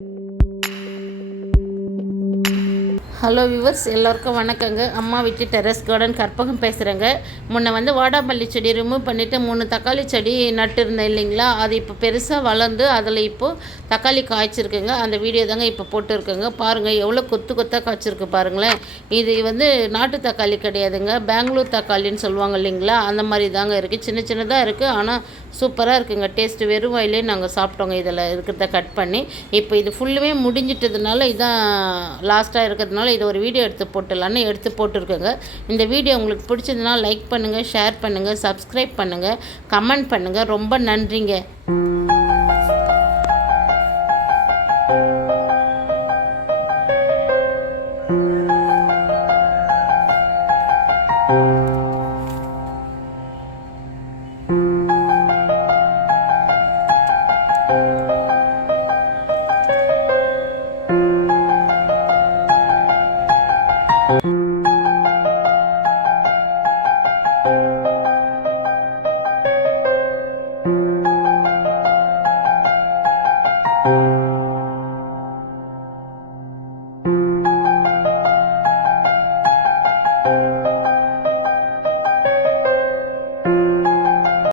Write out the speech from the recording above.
thank mm -hmm. you hello viewers எல்லோருக்கும் வணக்கங்க. அம்மா வீட்டு டெரஸ் கார்டன் கற்பகம் பேசுகிறேங்க முன்ன வந்து வாடாமல்லி செடி ரிமூவ் பண்ணிவிட்டு மூணு தக்காளி செடி நட்டுருந்தேன் இல்லைங்களா? அது இப்போ பெருசாக வளர்ந்து அதில் இப்போது தக்காளி காய்ச்சிருக்குங்க. அந்த வீடியோ தாங்க இப்போ போட்டுருக்குங்க. பாருங்கள் எவ்வளோ கொத்து கொத்தாக காய்ச்சிருக்கு பாருங்களேன். இது வந்து நாட்டு தக்காளி கிடையாதுங்க. பெங்களூர் தக்காளின்னு சொல்லுவாங்க இல்லைங்களா? அந்த மாதிரி தாங்க இருக்குது சின்ன சின்னதாக இருக்குது ஆனால் சூப்பராக இருக்குங்க. டேஸ்ட்டு வெறும் வாயிலே நாங்கள் சாப்பிட்டோங்க இதில் இருக்கிறத கட் பண்ணி. இப்போ இது ஃபுல்லுமே முடிஞ்சிட்டதுனால இதான் லாஸ்ட்டாக இருக்கிறதுனால அதனால் இது ஒரு வீடியோ எடுத்து போட்டுடலான்னு எடுத்து போட்டிருக்கோங்க. இந்த வீடியோ உங்களுக்கு பிடிச்சதுன்னா லைக் பண்ணுங்கள் ஷேர் பண்ணுங்கள் சப்ஸ்கிரைப் பண்ணுங்கள் கமெண்ட் பண்ணுங்கள் ரொம்ப நன்றிங்க. Oh.